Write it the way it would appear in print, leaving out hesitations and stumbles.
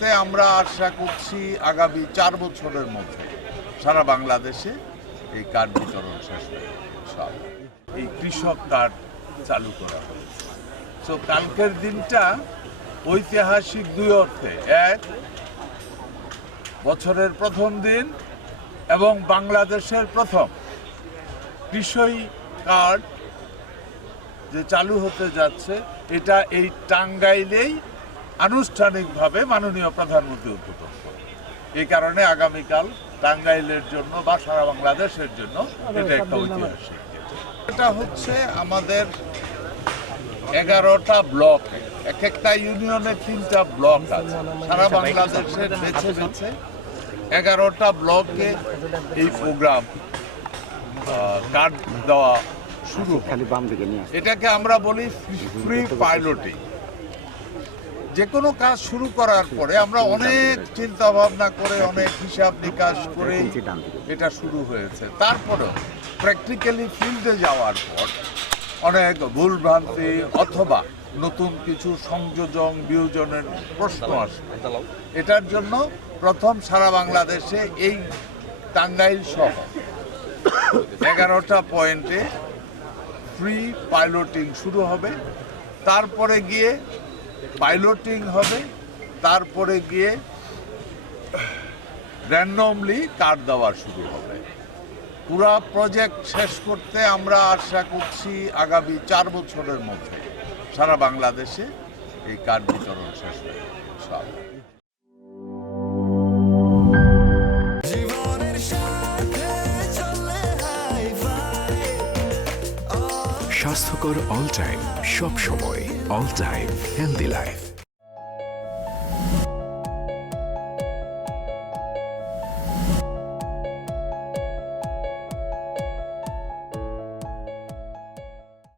আমরা আশা করছি আগামী 4 বছরের মধ্যে সারা বাংলাদেশে এই কার্ড বিতরণ শেষ হবে ইনশাআল্লাহ। এই কৃষক কার্ড চালু করা হয়েছে। তো কালকের দিনটা ঐতিহাসিক দুই অর্থে, এক, বছরের প্রথম দিন এবং বাংলাদেশের প্রথম কৃষক কার্ড যে চালু হতে যাচ্ছে, এটা এই টাঙ্গাইলেই আনুষ্ঠানিকভাবে মাননীয় প্রধানমন্ত্রী উদ্বোধন করেন। এই কারণে আগামীকাল টাঙ্গাইলের জন্য বা সারা বাংলাদেশের জন্য এটা একটা ঐতিহাসিক। এটা হচ্ছে আমাদের 11টা ব্লক, এক একটা ইউনিয়নে 3টা ব্লক আছে। সারা বাংলাদেশের বেছে বেছে 11টা ব্লকে এই প্রোগ্রাম কার্ড দেওয়া শুরু। এটাকে আমরা বলি ফ্রি পাইলটিং। যে কোনো কাজ শুরু করার পরে আমরা অনেক চিন্তা ভাবনা করে, অনেক হিসাব নিকাশ করে এটা শুরু হয়েছে। তারপরেও প্র্যাকটিক্যালি ফিল্ডে যাওয়ার পর অনেক ভুলভ্রান্তি অথবা নতুন কিছু সংযোজন বিয়োজনের প্রশ্ন আসে। এটার জন্য প্রথম সারা বাংলাদেশে এই টাঙ্গাইল সহ 11টা পয়েন্টে ফ্রি পাইলটিং শুরু হবে। তারপরে গিয়ে পাইলটিং হবে, তারপরে গিয়ে র্যান্ডমলি কার্ড দেওয়া শুরু হবে। পুরা প্রজেক্ট শেষ করতে আমরা আশা করছি আগামী 4 বছরের মধ্যে সারা বাংলাদেশে এই কার্ড বিতরণ শেষ হবে ইনশাআল্লাহ। স্বাস্থ্যকর অল টাইম, সব সময় অল টাইম হেলদি লাইফ।